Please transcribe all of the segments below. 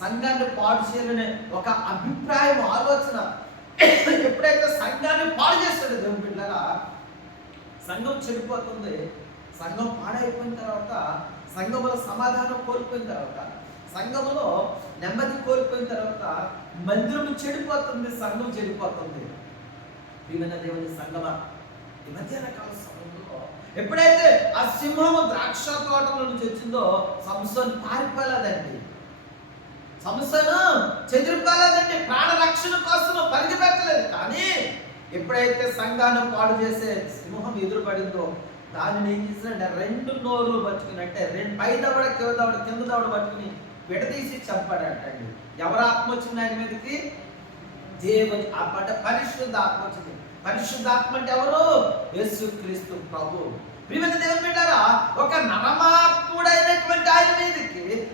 సంఘాన్ని పాడు చేయాలనే ఒక అభిప్రాయం ఆలోచన ఎప్పుడైతే సంఘాన్ని పాడు చేస్తాడో దేవుని బిడ్డలారా సంఘం చెడిపోతుంది సంఘం పాడైపోయిన తర్వాత సంఘములో సమాధానం కోల్పోయిన తర్వాత సంఘములో నెమ్మది కోల్పోయిన తర్వాత మందిరం చెడిపోతుంది సంఘం చెడిపోతుంది. విమన దేవుని సంఘమ ఈ మధ్యాహ్న కాల సమయంలో ఎప్పుడైతే ఆ సింహము ద్రాక్ష తోటలో నుంచి వచ్చిందో సంసోన్ పారిపోలేదండి. సమస్యను చెదిరిపోలేదండి ప్రాణ రక్షణ కోసం పెట్టలేదు కానీ ఎప్పుడైతే సంఘాన్ని పాడు చేసే సింహం ఎదురుపడిందో దానిని ఏం చేసినంటే రెండు నోరులు పట్టుకున్నట్టే అంటే రెండు పై దవడ కింద దవడ కింద దవడ పట్టుకుని విడదీసి చంపాడంటండి. ఎవరు ఆత్మ వచ్చింది ఆయన మీదకి? దేవుని ఆత్మ అంటే పరిశుద్ధ ఆత్మ వచ్చింది. పరిశుద్ధాత్మ అంటే ఎవరు? యేసుక్రీస్తు ప్రభు. వివిధ దేవుని పెట్టారా ఒక నరమా కూడా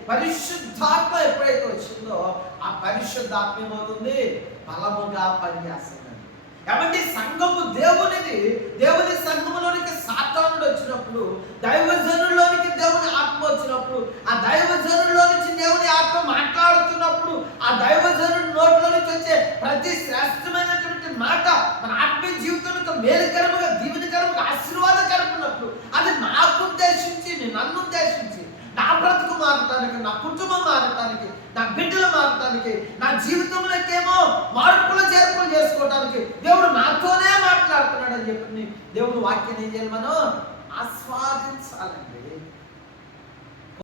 పరిశుద్ధాత్మ ఎప్పుడైతే వచ్చిందో ఆ పరిశుద్ధాత్మ ఏమవుతుంది? బలముగా పనిచేస్తుంది ఏమంటే సంఘము దేవునిది దేవుని సంఘములోనికి సాతానుడు వచ్చినప్పుడు దైవ మారటానికి నా కుటుంబం మారటానికి నా బిడ్డలు మారటానికి నా జీవితంలోకేమో మార్పులు చేర్పులు చేసుకోవటానికి దేవుడు నాతోనే మాట్లాడుతున్నాడు అని చెప్పి దేవుడు వాక్యం ఏం చేయాలి మనం?